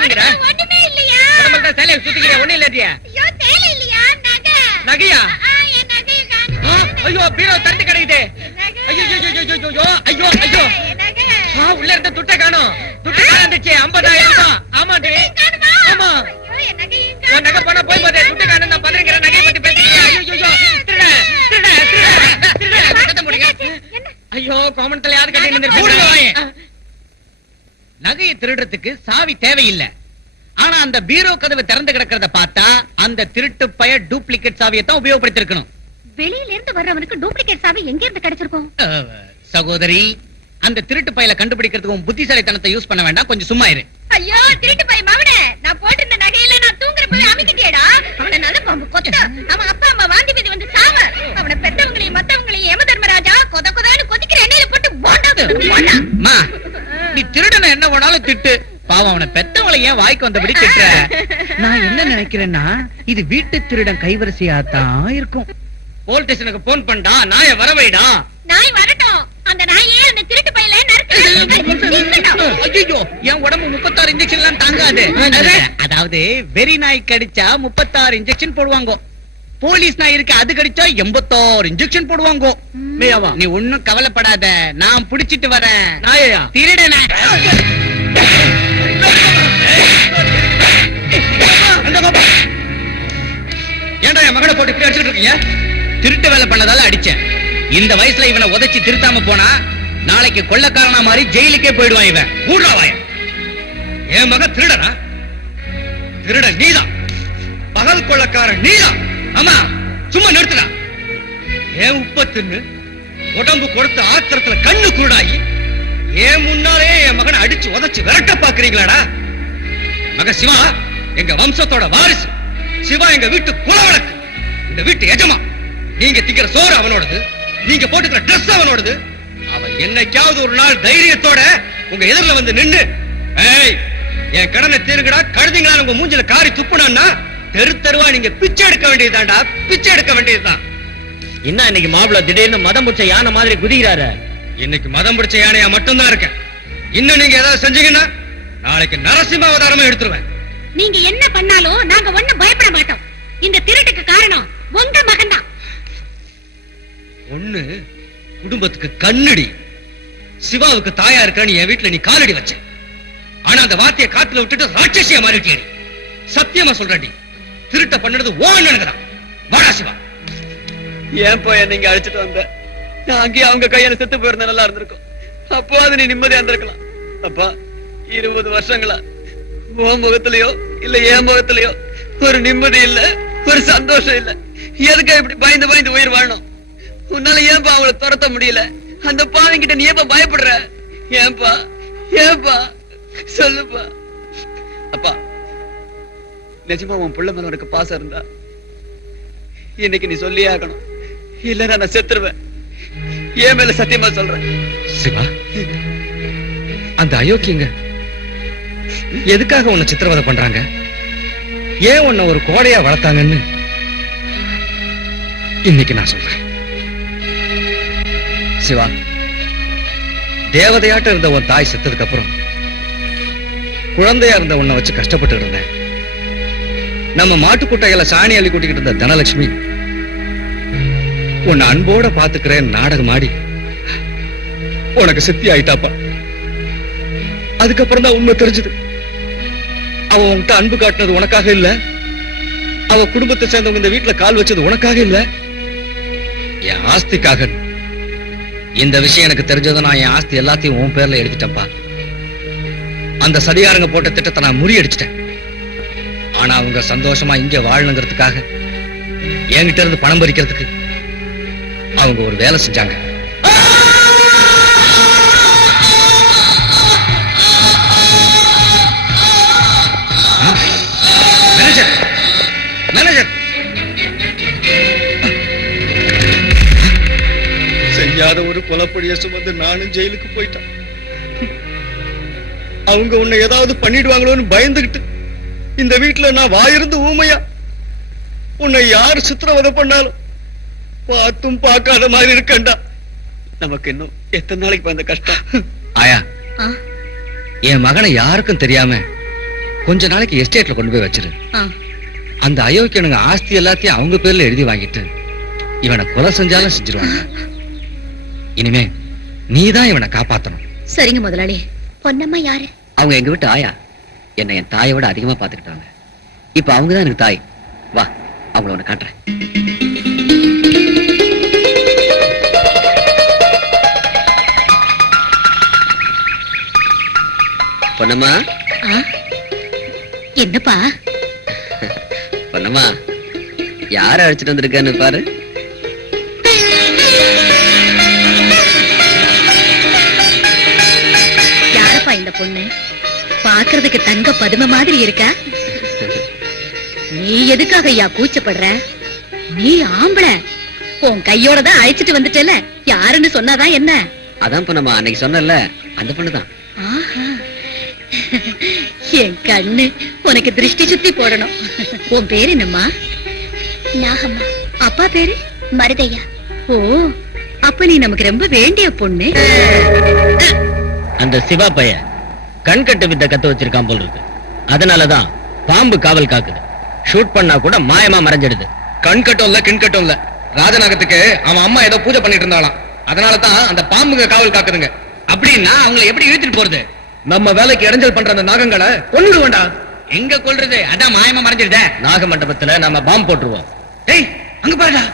வாங்குற? ஒண்ணுமே இல்லையா? உடம்புல தான் சேலைய சுத்திக்கிற ஒண்ணு இல்லையா? ஐயோ சேலை இல்லையா? நகை. நகையா? என் நகையை காணோம். ஐயோ பீரோ திறந்து கிடக்குது. ஐயோ ஐயோ ஐயோ ஐயோ. நகை. உள்ள இருந்த துட்டை காணோம். துட்டை காணந்துச்சு 50,000 தான். ஆமாடி. காணுமா? ஆமா. ஐயோ என் நகையை உன் நகை போனா போய் போதே. துட்டை காணோம் நான் பதறிக்கிற நகையை பத்தி பேசிக்கிறியா? ஐயோ ஐயோ திருட திருட திருட திருட கட்ட முடியுங்க. ஐயோ காமெண்ட்ல யாரு கட்டி நின்னுட்டு நகையை திருடுறதுக்கு சாவி தேவையில்லை. ஆனா அந்த பீரோ கதவு திறந்து கிடக்கிறத பார்த்தா அந்த திருட்டு பய டூப்ளிகேட் சாவியை தான் உபயோகப்படுத்திருக்கணும். வெளியில இருந்து வர்றவனுக்கு டூப்ளிகேட் சாவி எங்க இருந்து கிடைச்சிருக்கும்? சகோதரி, அந்த திருட்டு பையில கண்டுபிடிக்கிறதுக்கு புத்திசாலித்தனத்தை யூஸ் பண்ண வேண்டாம், கொஞ்சம் சும்மா இரு. ஐயோ திருட்டு பை மவனே, நான் போட்டிருந்த நகையில நான் தூங்குறப்பவே அமைக்கிட்டியேடா. அவனை நல்ல பாம்பு கொத்த. அவன் அப்பா அம்மா வாந்தி மீதி வந்து சாவ. அவனை பெத்தவங்களையும் மத்தவங்களையும் யம தர்மராஜா கொத கொதான்னு கொதிக்கிற எண்ணெயில போட்டு போண்டா போண்டா. அம்மா, நீ திருடன என்ன வேணாலும் திட்டு, பாவம் அவனை பெத்தவங்களை ஏன் வாய்க்கு வந்தபடி திட்டுற? நான் என்ன நினைக்கிறேன்னா இது வீட்டு திருடன் கைவரிசையா தான் இருக்கும். போலீஸ் ஸ்டேஷனுக்கு போன் பண்ணா நாயை வரவைடா. நாய் வரட்டும், அந்த நாயே அந்த திருட்டு பையில நறுக்கு. ஐயோ, என் உடம்பு 36 இன்ஜெக்ஷன் எல்லாம் தாங்காது. அதாவது வெறி நாய் கடிச்சா 36 இன்ஜெக்ஷன் போடுவாங்க. போலீஸ் நாய் இருக்கு, அது கடிச்சா 86 இன்ஜெக்ஷன் போடுவாங்க. நீ ஒண்ணும் கவலைப்படாத, நான் புடிச்சிட்டு வரேன். நாயா திருடன ஏன்டா என் மகனை போட்டு இப்படி அடிச்சுட்டு இருக்கீங்க? திருட்டு வேலை பண்ணதால அடிச்சேன். இந்த வயசுல இவனை உதைச்சு திருத்தாம போனா நாளைக்கு கொள்ளக்காரனா மாதிரி ஜெயிலுக்கே போயிடுவான் இவன். ஊர்றா வாய. என் மகன் திருடனா? திருட நீதான், பகல் கொள்ளக்காரன் நீதான். ஆமா, சும்மா நிறுத்துடா. ஏன் உப்பத்துன்னு உடம்பு கொடுத்த ஆத்திரத்துல கண்ணு குருடாயி ஏன் முன்னாலே என் மகனை அடிச்சு உதைச்சு விரட்ட பாக்குறீங்களாடா? மகன் சிவா எங்க வம்சத்தோட வாரிசு. சிவா எங்க வீட்டு குலவழக்கு, இந்த வீட்டு எஜமா. நீங்க திங்கிற சோறு அவனோடது, நீங்க போட்டுக்கிற ட்ரெஸ் அவனோடது. அவன் என்னைக்காவது ஒரு நாள் தைரியத்தோட உங்க எதிரில வந்து நின்னு ஏய் என் கடனை தீருங்கடா கழுதிங்களா உங்க மூஞ்சில காரி துப்புனான்னா தெரு தெருவா நீங்க பிச்சை எடுக்க வேண்டியதுதான்டா, பிச்சை எடுக்க வேண்டியதுதான். என்ன இன்னைக்கு மாப்பிள்ள திடீர்னு மதம் பிடிச்ச யானை மாதிரி குதிக்கிறாரு? இன்னைக்கு மதம் பிடிச்ச யானையா மட்டும்தான் இருக்கேன். இன்னும் நீங்க ஏதாவது செஞ்சீங்கன்னா நாளைக்கு நரசிம்ம அவதாரமா எடுத்துருவேன். நீங்க என்ன பண்ணாலும் நாங்க ஒண்ணும் பயப்பட மாட்டோம். இந்த திருட்டுக்கு காரணம் உங்க மகன் தான். ஒண்ணு குடும்பத்துக்கு கண்ணடி. சிவாவுக்கு தாயா இருக்கான்னு என் வீட்டுல நீ காலடி வச்ச. ஆனா அந்த வார்த்தையை காத்துல விட்டுட்டு ராட்சசியா மாறிட்டியடி. சத்தியமா சொல்றடி, திருட்ட பண்ணது ஓ அண்ணனுக்குதான். வாடா சிவா. ஏன் போய் நீங்க அழைச்சிட்டு வந்த? நான் அங்கேயே அவங்க கையால செத்து போயிருந்தா நல்லா இருந்திருக்கும். அப்போ அது நீ நிம்மதியா இருந்திருக்கலாம். அப்பா 20 வருஷங்களா உன் முகத்திலயோ இல்ல என் முகத்திலயோ ஒரு நிம்மதி இல்ல, ஒரு சந்தோஷம் இல்ல. எதுக்கா இப்படி பயந்து பயந்து உயிர் வாழணும்? உன்னால ஏன்பா அவங்கள துரத்த முடியல? அந்த பாவங்கிட்ட நீ ஏப்பா பயப்படுற? ஏன்பா ஏன்பா சொல்லுப்பா. அப்பா, நிஜமா உன் பிள்ளை மேல உனக்கு பாசம் இருந்தா இன்னைக்கு நீ சொல்லியே ஆகணும். இல்ல நான் செத்துருவேன். ஏன் மேல சத்தியமா சொல்றேன். சிவா, அந்த அயோக்கியங்க எதுக்காக உன்னை சித்திரவதை பண்றாங்க? ஏன் உன்னை ஒரு கோடையா வளர்த்தாங்கன்னு இன்னைக்கு நான் சொல்றேன். சிவா, தேவதையாட்ட இருந்த உன் தாய் செத்ததுக்கு அப்புறம் குழந்தையா இருந்த உன்னை வச்சு கஷ்டப்பட்டு இருந்தேன். நம்ம மாட்டுக்குட்டையில சாணி அள்ளி கூட்டிக்கிட்டு இருந்த தனலட்சுமி உன்னை அன்போட பாத்துக்கிறேன் நாடகம் ஆடி உனக்கு சித்தி ஆயிட்டாப்பா. அதுக்கப்புறம் தான் உண்மை தெரிஞ்சது. அவ உன்கிட்ட அன்பு காட்டினது உனக்காக இல்ல, அவ குடும்பத்தை சேர்ந்தவங்க இந்த வீட்டுல கால் வச்சது உனக்காக இல்ல, என் ஆஸ்திக்காக. இந்த விஷயம் எனக்கு தெரிஞ்சதும் நான் என் ஆஸ்தி எல்லாத்தையும் உன் பேர்ல எழுதிட்டேன்ப்பா. அந்த சதிகாரங்க போட்ட திட்டத்தை நான் முறியடிச்சிட்டேன். ஆனா அவங்க சந்தோஷமா இங்க வாழணுங்கிறதுக்காக என்கிட்ட இருந்து பணம் பறிக்கிறதுக்கு அவங்க ஒரு வேலை செஞ்சாங்க. மேனேஜர், மேனேஜர், செய்யாத ஒரு கொலைப்படிய சுமந்து நானும் ஜெயிலுக்கு போயிட்டேன். அவங்க உன்னை ஏதாவது பண்ணிடுவாங்களோன்னு பயந்துகிட்டு இந்த வீட்டுல நான் வாயிருந்து ஊமையா உன்னை யார் சித்திரவதை பண்ணாலும் பார்த்தும் பார்க்காத மாதிரி இருக்கண்டா. நமக்கு இன்னும் எத்தனை நாளைக்கு அந்த கஷ்டம்? ஆயா, என் மகனை யாருக்கும் தெரியாம கொஞ்ச நாளைக்கு எஸ்டேட்ல கொண்டு போய் வச்சிரு. ஆ, அந்த அயோக்கியனுங்க ஆஸ்தி எல்லாத்தையும் அவங்க பேர்ல எழுதி வாங்கிட்டு இவனை கொலை செஞ்சாலும் செஞ்சிருவாங்க. இனிமே நீதான் இவனை காப்பாத்தணும். சரிங்க முதலாளி. பொன்னம்மா யாரு? அவங்க எங்க வீட்டு ஆயா. என்னை என் தாயோட அதிகமா பாத்துக்கிட்டாங்க. இப்ப அவங்கதான் எனக்கு தாய். வா, அவங்கள உன்னை காட்டுறேன். பொன்னம்மா. ஆ, என்னப்பா? பொன்னம்மா, யார அழைச்சிட்டு வந்திருக்கான்னு பாரு. யாரப்பா இந்த பொண்ணு? பாக்குறதுக்கு தங்க பதும மாதிரி இருக்கா. நீ எதுக்காக ஐயா கூச்சப்படுற? நீ ஆம்பளை, உன் கையோட தான் அழைச்சிட்டு வந்துட்டல. யாருன்னு சொன்னாதான் என்ன? அதான் பொன்னம்மா, அன்னைக்கு சொன்னல, அந்த பொண்ணுதான். ஆஹா, என் கண்ணு உனக்கு திருஷ்டி சுத்தி போடணும். உன் பேரு என்னம்மா? நாகம்மா. அப்பா பேரு? மருதையா. ஓ, அப்ப நீ நமக்கு ரொம்ப வேண்டிய பொண்ணு. அந்த சிவா பைய கண்கட்டு வித்த கத்து வச்சிருக்கான் போல் இருக்கு. அதனாலதான் பாம்பு காவல் காக்குது. ஷூட் பண்ணா கூட மாயமா மறைஞ்சிடுது. கண் கட்டும் இல்ல, கிண் கட்டும் இல்ல. ராஜநாகத்துக்கு அவன் அம்மா ஏதோ பூஜை பண்ணிட்டு இருந்தாலாம். அதனாலதான் அந்த பாம்புங்க காவல் காக்குதுங்க. அப்படின்னா அவங்களை எப்படி இழுத்துட்டு போறது? நம்ம வேலைக்கு இடைஞ்சல் பண்ற அந்த நாகங்களை கொன்னுடு வேண்டாம். எங்க கொல்றது? அதான் மாயமா மறைஞ்சிருத. நாக மண்டபத்துல நம்ம பாம்பு போட்டுருவோம். ஏய், அங்க பாருடா.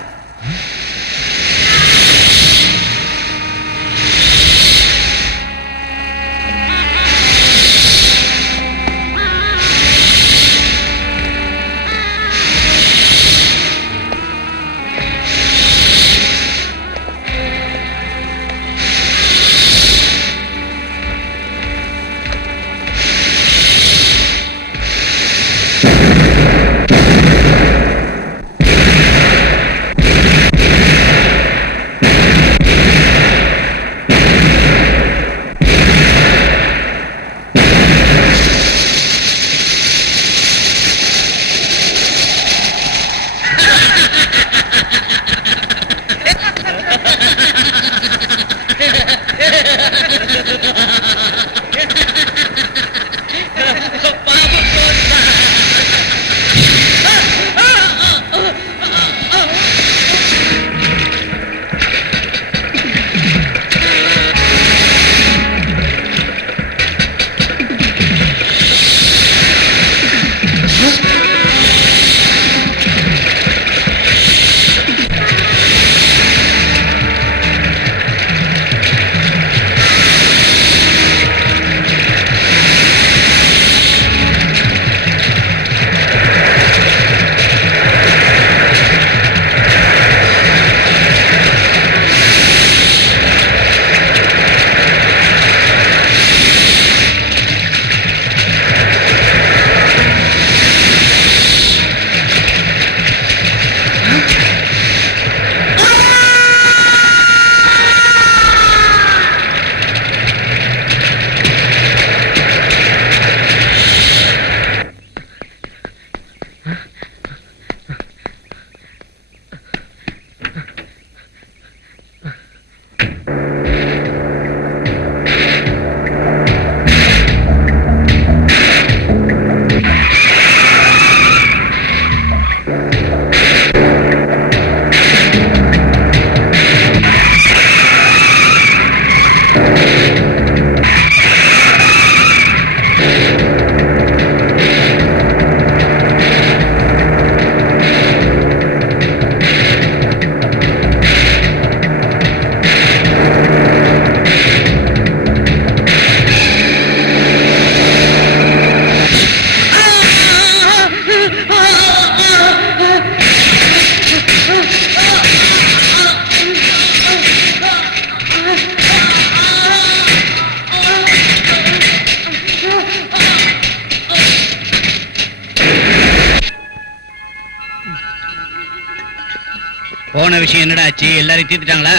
போன விஷயம் என்னடா ஆச்சு? எல்லாரையும் தீர்த்துட்டாங்களா?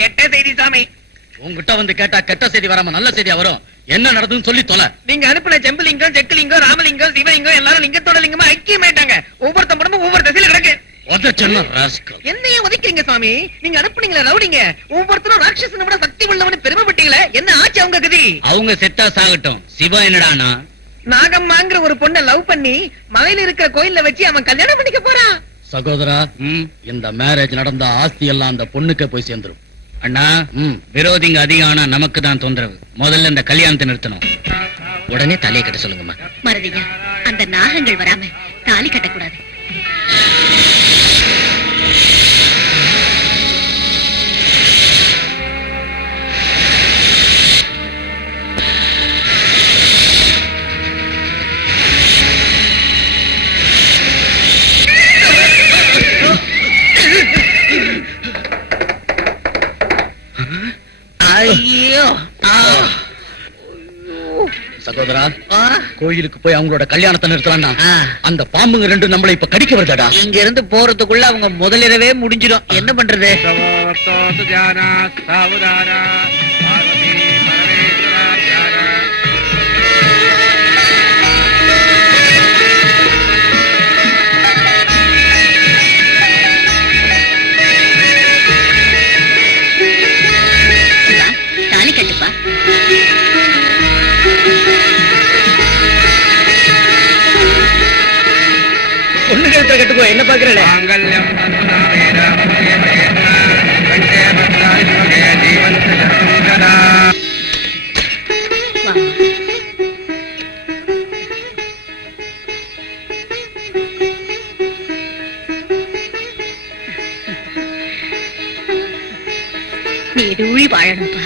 கெட்ட செய்தி சாமி. உங்ககிட்ட வந்து கேட்டா கெட்ட செய்தி வராம நல்ல செய்தியா வரும். என்ன நடந்துன்னு சொல்லி தொலை. நீங்க அனுப்பின செம்புலிங்கம், செக்குலிங்கம், ராமலிங்கம், சிவலிங்கம் எல்லாரும் லிங்கத்தோட லிங்கமா ஐக்கியமாயிட்டாங்க. ஒவ்வொருத்த படமும் ஒவ்வொரு திசையில கிடக்கு. என்னையும் ஒதுக்கிறீங்க சாமி. நீங்க அனுப்புனீங்களா ரவுடிங்க? ஒவ்வொருத்தரும் ராட்சசனை விட சக்தி உள்ளவனு பெருமைப்பட்டீங்களே, என்ன ஆச்சு அவங்க கதி? அவங்க செத்தா சாகட்டும். சிவா என்னடானா நாகம்மாங்கிற ஒரு பொண்ணை லவ் பண்ணி மலையில இருக்கிற கோயில்ல வச்சு அவன் கல்யாணம் பண்ணிக்க போறான். சகோதரா, இந்த மேரேஜ் நடந்த ஆஸ்தி எல்லாம் அந்த பொண்ணுக்கே போய் சேர்ந்துரும். அண்ணா, விரோதிங்க அதிகம் ஆனா நமக்கு தான் தொந்தரவு. முதல்ல இந்த கல்யாணத்தை நிறுத்தணும். உடனே தலையை கட்ட சொல்லுங்கம்மா. மறதிங்க, அந்த நாகங்கள் வராம தாலி கட்டக்கூடாது. ஐயோ, சகோதரா, கோயிலுக்கு போய் அவங்களோட கல்யாணத்தை நிறுத்தலாம். அந்த பாம்புங்க ரெண்டு நம்மள இப்ப கடிக்க வருதாடா. இங்க இருந்து போறதுக்குள்ள அவங்க முதலிரவே முடிஞ்சிடும். என்ன பண்றது? தாலி கட்டுப்பா. பொண்ணு கழுத்துல கட்டுக்கோ. என்ன பாக்குறேன்? நீ எடூழி வாழணும்பா.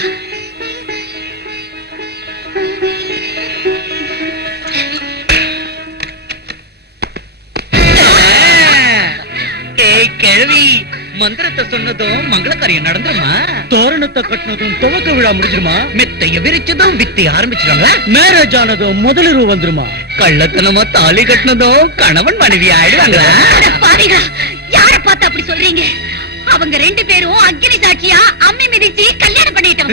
கிழவி, மந்திரத்தை சொன்னதும் மங்கள காரியம் நடந்துருமா? தோரணத்தை கட்டினதும் துவக்க விழா முடிஞ்சிருமா? மெத்தைய விரிச்சதும் வித்தை ஆரம்பிச்சிருவாங்க. மேரேஜ் ஆனதும் முதலிரவு வந்துருமா? கள்ளத்தனமா தாலி கட்டினதும் கணவன் மனைவி ஆயிடுவாங்களா? பாருங்க, யார பார்த்து அப்படி சொல்றீங்க? அவங்க ரெண்டு பேரும் அக்னி சாட்சியா அம்மி மிதிச்சு கல்யாணம் பண்ணிட்டோம்.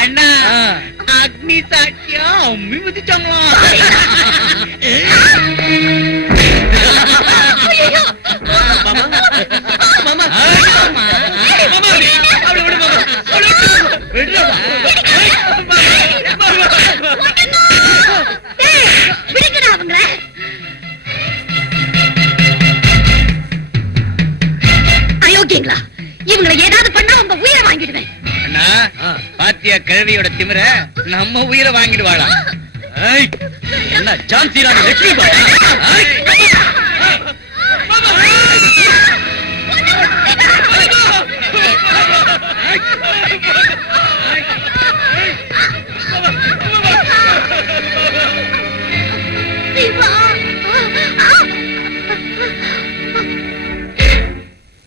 அண்ணா, அக்னி சாட்சியா அம்மி மிதிச்சாங்களா? விடுங்கடா அவங்கள. அயோக்கியங்களா, இவங்களை ஏதாவது பண்ணா உங்க உயிரை வாங்கிடுவேன். அண்ணா, பாத்தியா கிழவியோட திமிர? நம்ம உயிரை வாங்கிடுவாளா? என்ன ஜான்சி ராணி லட்சுமி பாயா?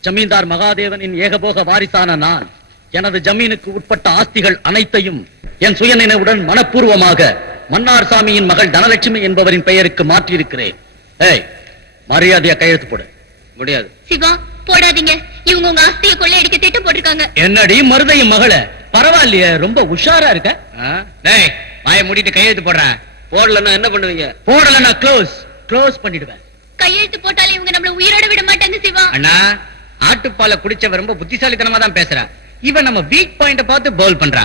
ஜமீன்தார் மகாதேவனின் ஏகபோக வாரிசான நான் எனது ஜமீனுக்கு உட்பட்ட ஆஸ்திகள் அனைத்தையும் என் சுயநினைவுடன் மனப்பூர்வமாக மன்னார் சாமியின் மகள் தனலட்சுமி என்பவரின் பெயருக்கு மாற்றியிருக்கிறேன். ஏய், மரியாதையா கையெழுத்து போடு. முடியாது. சிவா, போடாதீங்க. இவங்க உங்க ஆஸ்தியை கொள்ளையடிக்க திட்டம் போட்டிருக்காங்க. என்னடி மருதையும் மகள, பரவாயில்லையே, ரொம்ப உஷாரா இருக்க. டேய், வாயை மூடிட்டு கையெழுத்து போடுறேன். போடலன்னா என்ன பண்ணுவீங்க? போடலன்னா க்ளோஸ் பண்ணிடுவேன். கையெழுத்து போட்டாலே இவங்க நம்மள உயிரோட விட மாட்டாங்க சிவா. அண்ணா, ஆட்டுப்பால குடிச்சவ ரொம்ப புத்திசாலித்தனமா தான் பேசுறா. இவன் நம்ம வீக் பாயிண்ட பார்த்து பவுல் பண்றா.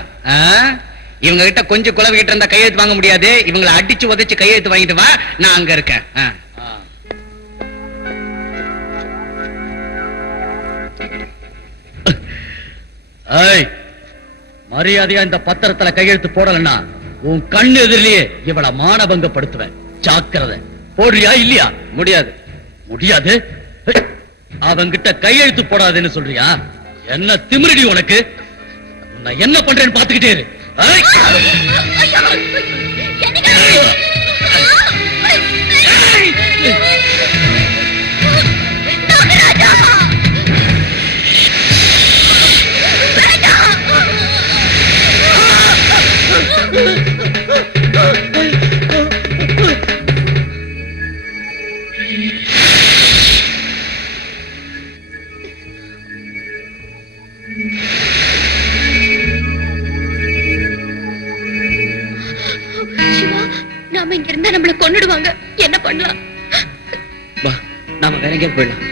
இவங்க கிட்ட கொஞ்சம் குலவிக்கிட்டு இருந்தா கையெழுத்து வாங்க முடியாது. இவங்களை அடிச்சு உதைச்சு கையெழுத்து வாங்கிட்டு வா, நான் அங்க இருக்கேன். மரியாதையா இந்த பத்திரத்துல கையெழுத்து போடலன்னா உன் கண்ணு எதிரிலேயே இவள மானபங்கப்படுத்துவேன். ஜாக்கிரதை. போடுறியா இல்லையா? முடியாது. முடியாது? அவங்கிட்ட கையெழுத்து போடாதுன்னு சொல்றியா? என்ன திமிருடி உனக்கு? நான் என்ன பண்றேன்னு பாத்துக்கிட்டே இரு. சிவா, நாம இங்க இருந்தா நம்மள கொன்னுடுவாங்க. என்ன பண்ணலாம்? நாம வேற எங்கேயும் போயிடலாம்.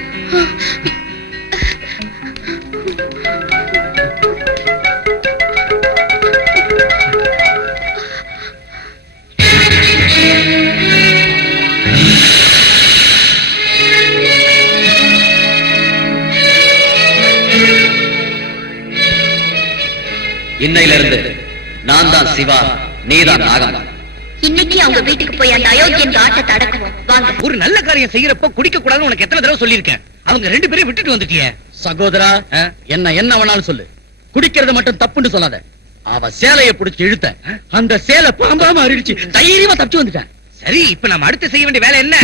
இன்னையில இருந்து நான் தான் சிவா, நீதான் நாகம். இன்னைக்கு அவங்க வீட்டுக்கு போய் அந்த அயோக்கியன் ஆட்டத்தை அடக்குவோம் வாங்க. ஒரு நல்ல காரியம் செய்யறப்ப குடிக்க கூடாதுன்னு உனக்கு எத்தனை தடவை சொல்லியிருக்கேன். அவங்க 2 பேரையும் விட்டுட்டு வந்துட்டியே. சகோதரா, என்ன வேணாலும் சொல்லு, குடிக்கிறது மட்டும் தப்புன்னு சொல்லாத. அவ சேலையை புடிச்சு இழுத்த, அந்த சேலை பாம்பா மாறிடுச்சு, தைரியமா தப்பிச்சு வந்துட்டேன். சரி, இப்ப நம்ம அடுத்து செய்ய வேண்டிய வேலை என்ன?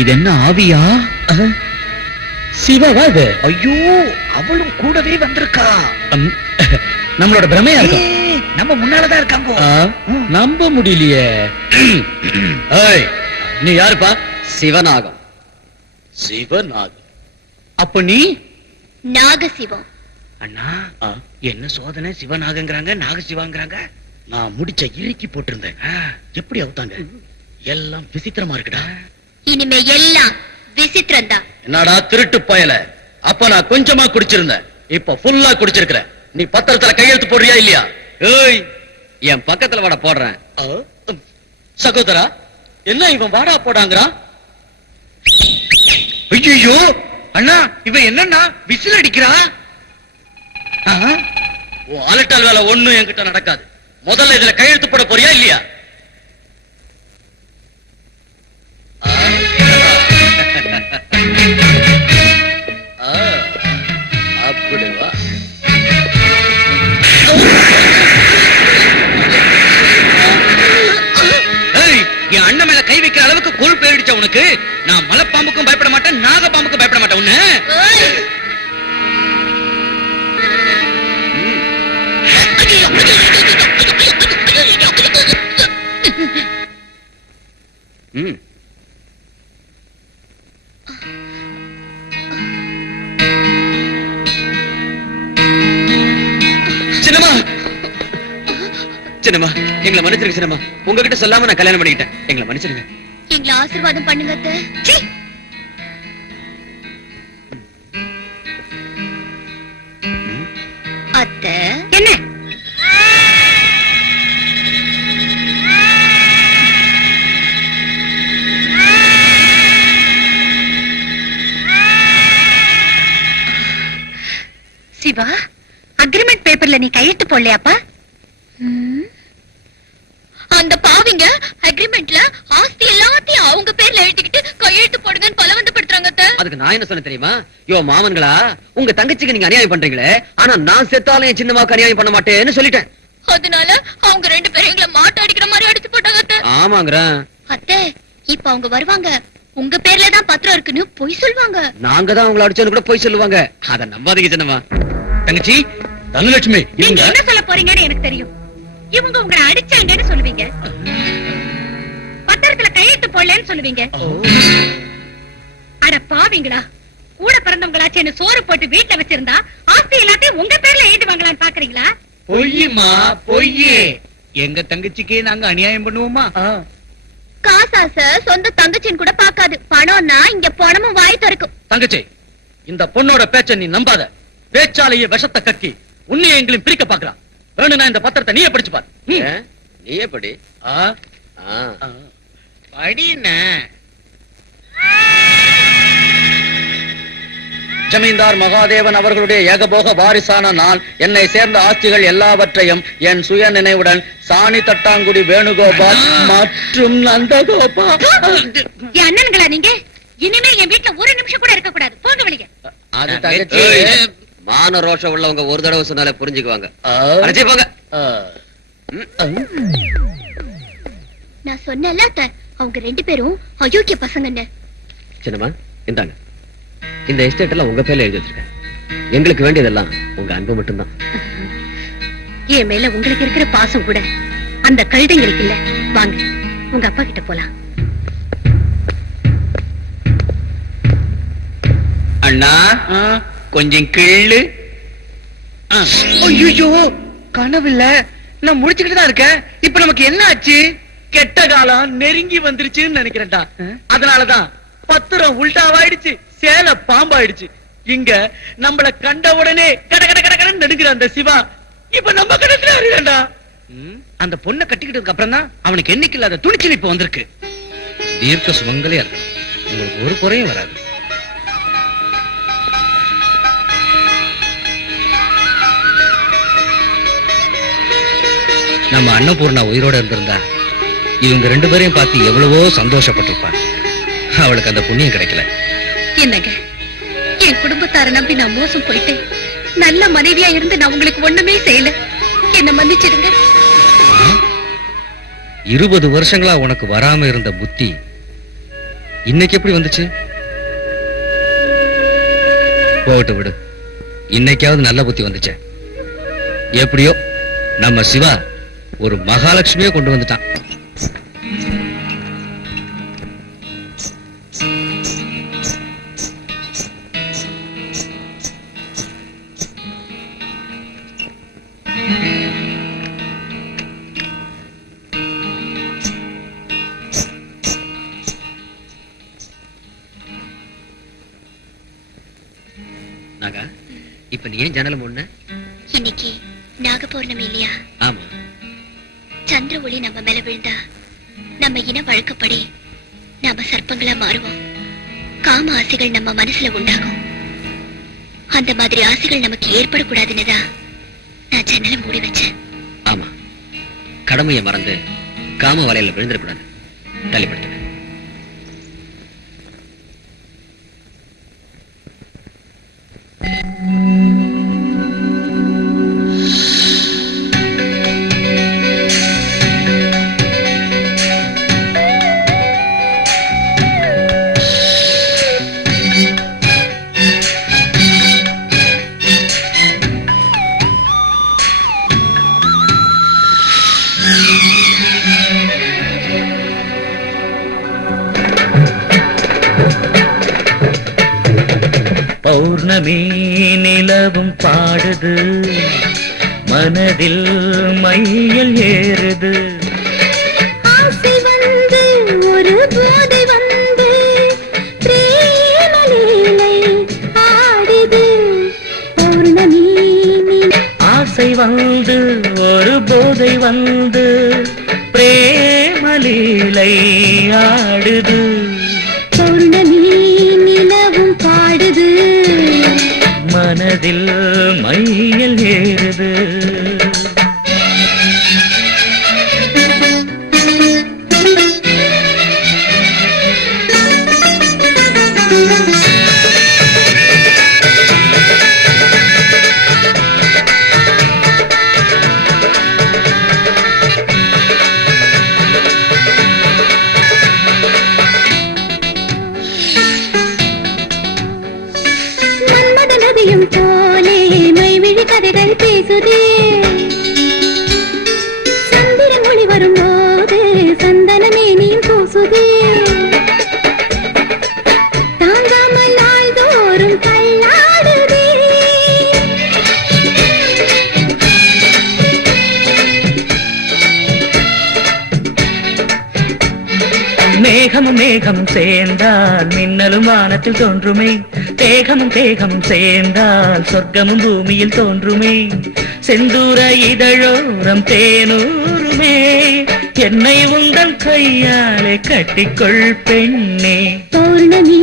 இது என்ன ஆவியா? சிவவா இது? ஐயோ, அவளும் கூடவே வந்திருக்கா. நம்மளோட பிரமையா இருக்கும். நம்ம முன்னாலதான் இருக்காங்க. நம்ப முடியலையே. ஏய், நீ யாருப்பா? சிவநாகம். சிவநாகம். அப்ப நீ? நாகசிவம். அண்ணா, என்ன சோதனை? சிவநாகங்கிறாங்க, நாகசிவாங்கிறாங்க. நான் முடிச்ச இறுக்கி போட்டிருந்தேன். எப்படி அவுத்தாங்க? எல்லாம் விசித்திரமா இருக்குடா. இனிமே எல்லாம் விசித்திரம் தான். என்னடா திருட்டு பயல, அப்ப நான் கொஞ்சமா குடிச்சிருந்தேன், இப்ப ஃபுல்லா குடிச்சிருக்கிறேன். நீ பத்திரத்துல கையெழுத்து போடுறியா இல்லையா? ஏய், என் பக்கத்துல வாட போடுறேன். சகோதரா, என்ன இவன் வாடா போடாங்கிறான்? ஐயோ அண்ணா, இவன் என்னன்னா விசில் அடிக்கிறா? உன் அலட்டால் வேலை ஒண்ணும் என்கிட்ட நடக்காது. முதல்ல இதுல கையெழுத்து போட போறியா இல்லையா? அப்படி வா. என் அண்ணன் மேல கை வைக்கிற அளவுக்கு கொழுப்பு ஏறிடுச்சா உனக்கு? நான் மலைப்பாம்புக்கும் பயப்பட மாட்டேன், நாகப்பாம்புக்கும் பயப்பட மாட்டேன். உன்ன சின்னம்மா, சின்னம்மா, எங்களை மன்னிச்சிருங்க சின்னம்மா. உங்ககிட்ட சொல்லாம நான் கல்யாணம் பண்ணிக்கிட்டேன். எங்களை மன்னிச்சிருங்க. எங்களை ஆசீர்வாதம் பண்ணுங்க அத்தை. அத்தை என்ன? சிவா, அக்ரிமெண்ட் பேப்பர்ல நீ கையெழுத்து போடலையாப்பா? அந்த பாவிங்க அக்ரிமெண்ட்ல ஆஸ்தி எல்லாத்தையும் அவங்க பேர்ல எழுதிக்கிட்டு கையெழுத்து போடுங்கன்னு பலவந்தப்படுத்துறாங்க. அதுக்கு நான் என்ன சொன்ன தெரியுமா? யோ மாமன்களா, உங்க தங்கச்சிக்கு நீங்க அநியாயம் பண்றீங்களே, ஆனா நான் செத்தாலும் என் சின்னமாக்கு அநியாயம் பண்ண மாட்டேன்னு சொல்லிட்டேன். அதனால அவங்க 2 பேரும் எங்களை மாட்ட அடிக்கிற மாதிரி அடிச்சு போட்டாங்க. ஆமாங்கிறேன். அத்தை, இப்ப அவங்க வருவாங்க, உங்க பேர்ல தான் பத்திரம் இருக்குன்னு பொய் சொல்லுவாங்க. நாங்க தான் அவங்களை அடிச்சோன்னு கூட போய் சொல்லுவாங்க. அத நம்பாதீங்க சின்னம்மா. தங்கச்சி, தனலட்சுமி, நீங்க என்ன சொல்ல போறீங்கன்னு எனக்கு தெரியும். இவங்க உங்களை அடிச்சாங்கன்னு சொல்லுவீங்க, பத்திரத்துல கையெழுத்து போடலன்னு சொல்லுவீங்க. அட பாவீங்களா, கூட பிறந்தவங்களாச்சு சோறு போட்டு வீட்டுல வச்சிருந்தா ஆஸ்தி எல்லாத்தையும் உங்க பேர்ல எழுதுவாங்களான்னு பாக்குறீங்களா? பொய்யுமா பொய்யே. எங்க தங்கச்சிக்கு நாங்க அநியாயம் பண்ணுவோமா? காசாச சொந்த தங்கச்சின்னு கூட பாக்காது. பணம்னா இங்க பணமும் வாய் திறக்கும். தங்கச்சி, இந்த பொண்ணோட பேச்ச நீ நம்பாத. பேச்சாலேயே விஷத்தை கக்கி உன்னைய எங்களையும் பிரிக்க பாக்குறான். வேணும்னா இந்த பத்திரத்தை நீயே படிச்சு பாரு. நீயே படி. படின ஜமீன்தார் மகாதேவன் அவர்களுடைய ஏகபோக வாரிசான நான் என்னை சேர்ந்த ஆஸ்திகள் எல்லாவற்றையும் என் சுய நினைவுடன் சாணி தட்டாங்குடி வேணுகோபால் மற்றும் நந்தகோபால். என் அண்ணன்களா நீங்க? இனிமே என் வீட்டுல ஒரு நிமிஷம் கூட இருக்க கூடாது. போங்க வெளியே. அது தங்கச்சி, மான ரோஷம் உள்ளவங்க ஒரு தடவை சொன்னாலே புரிஞ்சுக்குவாங்க. அடிச்சு போங்க. நான் சொன்னல அவங்க 2 பேரும் அயோக்கிய பசங்கன்னு. சின்னம்மா, இந்தாங்க. இந்த எஸ்டேட் எல்லாம் உங்க பேர்ல எழுதி வச்சிருக்கேன். எங்களுக்கு வேண்டியதெல்லாம் உங்க அன்பு மட்டும்தான். என் மேல உங்களுக்கு இருக்கிற பாசம் கூட அந்த கழுதைங்களுக்கு இல்ல. வாங்க, உங்க அப்பா கிட்ட போலாம். அண்ணா, கொஞ்சம் கிள்ளு. ஐயோ, கனவுல நான் முடிச்சுக்கிட்டு தான் இருக்கேன். இப்ப நமக்கு என்ன ஆச்சு? கெட்ட காலம் நெருங்கி வந்துருச்சுன்னு நினைக்கிறேன்டா. அதனாலதான் பத்திரம் உல்டாவாயிடுச்சு, சேலை பாம்பாயிடுச்சு. இங்க நம்மள கண்ட உடனே கட கட கட கடன்னு நடுங்கிற அந்த சிவா இப்ப நம்ம கடத்துல அறிவேண்டா. அந்த பொண்ணை கட்டிக்கிட்டதுக்கு அப்புறம் தான் அவனுக்கு என்னைக்கு இல்லாத துணிச்சல் இப்ப வந்திருக்கு. தீர்க்க சுமங்கலியா இருக்கு, உங்களுக்கு ஒரு குறையும் வராது. நம்ம அன்னபூர்ணா உயிரோட இருந்திருந்தா இவங்க 2 பேரையும் பார்த்து எவ்வளவோ சந்தோஷப்பட்டிருப்பான். அவளுக்கு அந்த புண்ணியம் கிடைக்கல. என்னங்க, என் குடும்பத்தார நம்பி நான் மோசம் போயிட்டு நல்ல மனைவியா இருந்து நான் உங்களுக்கு ஒண்ணுமே செய்யல. என்ன மன்னிச்சிடுங்க. 20 வருஷங்களா உனக்கு வராம இருந்த புத்தி இன்னைக்கு எப்படி வந்துச்சு? போகட்டு விடு, இன்னைக்காவது நல்ல புத்தி வந்துச்சே. எப்படியோ நம்ம சிவா ஒரு மகாலட்சுமியே கொண்டு வந்துட்டான். நாகா, இப்ப நீ ஏன் ஜன்னல மூடுன? இன்னைக்கு நாக பௌர்ணமி இல்லையா? ஆமா. சந்திர ஒளி நம்ம மேல விழுந்தா நம்ம இன வழக்கப்படி நாம சர்ப்பங்களா மாறுவோம். காம ஆசைகள் நம்ம மனசுல உண்டாகும். அந்த மாதிரி ஆசைகள் நமக்கு ஏற்படக்கூடாதுன்னுதான் நான் ஜன்னலை மூடி வச்சேன். ஆமா, கடமையை மறந்து காம வலையில விழுந்துடக்கூடாது. தள்ளிப்படுத்த பௌர்ணமி நிலவும் பாடுது, மனதில் மையல் ஏறுது. ஆசை வந்து ஒரு போதை வந்து பிரேம லீலை ஆடுது. பௌர்ணமி ஆசை வந்து ஒரு போதை வந்து பிரேமலீலை ஆடுது. பௌர்ணமி நிலவும் பாடுது, மனதில் மையல் ஏறுது. போலே மைவிழி கதைகள் பேசுதே. சந்திரன் ஒளி வரும்போது சந்தனமே நீ பூசுதே. தாங்காமல் நாள்தோறும் தள்ளாடுதே. மேகமும் மேகம் சேர்ந்தால் மின்னலும் வானத்தில் தோன்றுமே. தேகமும் தேகமும் சேர்ந்தால் சொர்க்கமும் பூமியில் தோன்றுமே. செந்தூர இதழோரம் தேனூருமே. என்னை உங்கள் கையாலே கட்டிக்கொள் பெண்ணே. பௌர்ணமி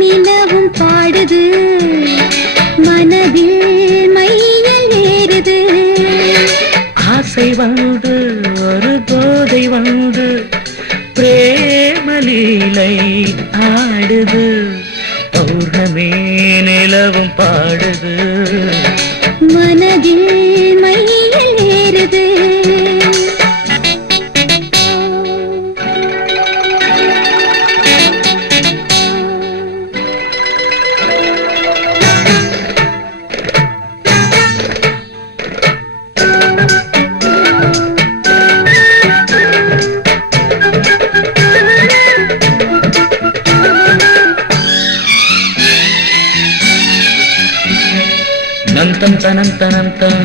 நிலவும் பாடுது, மனதில் மையல் ஏறுது. ஆசை வந்து ஒரு போதை வந்து பிரேமலீலை ஆடுது. பௌர்ணமி நிலவும் பாடுது, மனதில் மையல் ஏறுது. நந்தம் தனம் தனம் தம்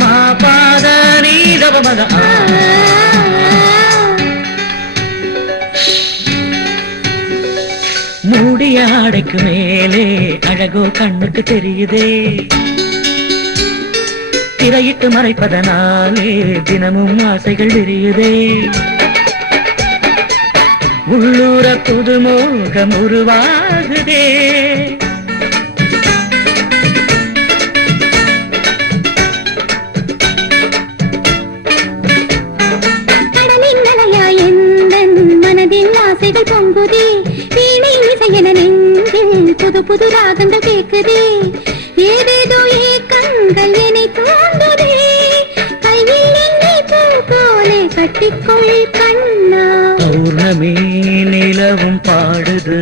மா பாத நீதவ மத. மூடிய ஆடை தலைக்கு மேலே அழகோ கண்ணுக்கு தெரியுதே, திரையிட்டு மறைப்பதனாலே தினமும் ஆசைகள் விரியுதே, உள்ளூர புதுமோகம் உருவாகுதே. கடலின் அலையாய் எந்தன் மனதில் ஆசைகள் பொங்குதே, வீணை இசையென நெஞ்சில் புது புது ராகங்கள் கேட்குதே, ஏதேதோ ஏக்கங்கள் என்னை தூண்டுதே, கையில் என்னை பூ போலே கட்டிக்கொள் கண்ணா. பௌர்ணமி நிலவும் பாடுது,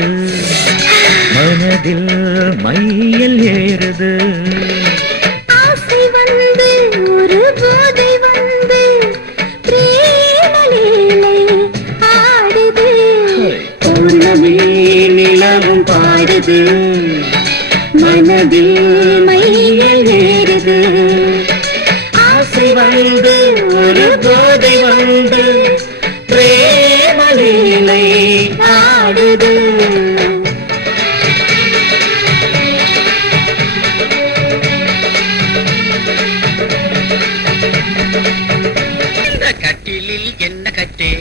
மனதில் மையல் ஏறுது, ஆசை வந்து ஒரு போதை வந்து பிரேம லீலை ஆடுது. பௌர்ணமி நிலவும் பாடுது, மனதில் மையல் ஏறுது, ஆசை வந்து ஒரு போதை வந்து பிரேமலீலை ஆடுது. இந்த கட்டிலில் என்ன கட்டே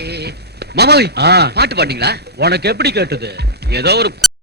மாமாய் பாட்டு பாட்டீங்களா? உனக்கு எப்படி கேட்டது? ஏதோ ஒரு